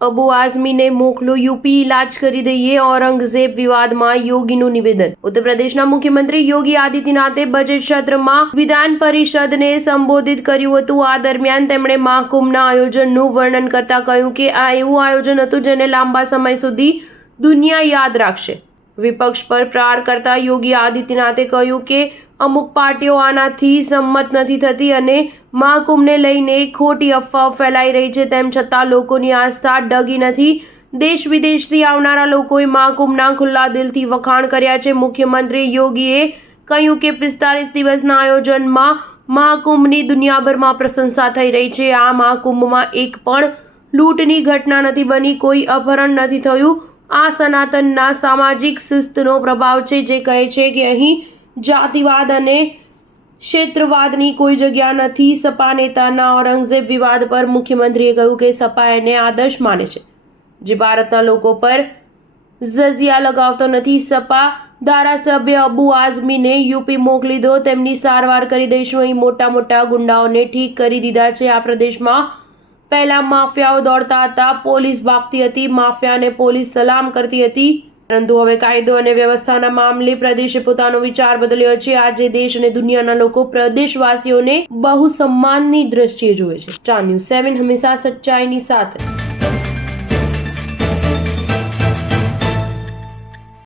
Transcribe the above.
અબુ આઝમીને મોકલો यूपी इलाज કરી દઈએ ઔરંગઝેબ વિવાદમાં યોગીનું નિવેદન। ઉત્તર પ્રદેશના મુખ્યમંત્રી યોગી આદિત્યનાથે બજેટ સત્રમાં વિધાન પરિષદને સંબોધિત કર્યું હતું। આ દરમિયાન તેમણે મહાકુંભના આયોજનનું વર્ણન કરતા કહ્યું કે આ એવું આયોજન હતું જેને લાંબા સમય સુધી દુનિયા યાદ રાખશે। વિપક્ષ પર પ્રહાર કરતા યોગી આદિત્યનાથે કહ્યું કે અમુક પાર્ટીઓ આનાથી સંમત નથી થતી અને મહાકુંભને લઈને ખોટી અફવાઓ ફેલાઈ રહી છે। તેમ છતાં લોકોની આસ્થા ડગી નથી। દેશ વિદેશથી આવનારા લોકોએ મહાકુંભના ખુલ્લા દિલથી વખાણ કર્યા છે। મુખ્યમંત્રી યોગીએ કહ્યું કે 45 દિવસના આયોજનમાં મહાકુંભની દુનિયાભરમાં પ્રશંસા થઈ રહી છે। આ મહાકુંભમાં એક પણ લૂંટની ઘટના નથી બની, કોઈ અપહરણ નથી થયું। આ સનાતનના સામાજિક શિસ્તનો પ્રભાવ છે જે કહે છે કે અહીં જાતિવાદ અને ક્ષેત્રવાદની કોઈ જગ્યા નથી। સપા નેતાના ઔરંગઝેબ વિવાદ પર મુખ્યમંત્રીએ કહ્યું કે સપા એને આદર્શ માને છે જે ભારતના લોકો પર જઝિયા લગાવતો નથી। સપા ધારાસભ્ય અબુ આઝમીને यूपी મોકલી દો, તેમની સારવાર કરી દઈશું। અહીં મોટા મોટા ગુંડાઓને ઠીક કરી દીધા છે। આ પ્રદેશમાં પહેલા માફિયાઓ દોડતા હતા, પોલીસ ભાગતી હતી, માફિયાને પોલીસ સલામ કરતી હતી, પરંતુ હવે કાયદો અને વ્યવસ્થાના મામલે પ્રદેશે પોતાનો વિચાર બદલ્યો છે। આજે દેશ અને દુનિયાના લોકો પ્રદેશવાસીઓને બહુ સન્માનની દ્રષ્ટિએ જુએ છે। સ્ટાર ન્યૂઝ 7 હંમેશા સચ્ચાઈની સાથે।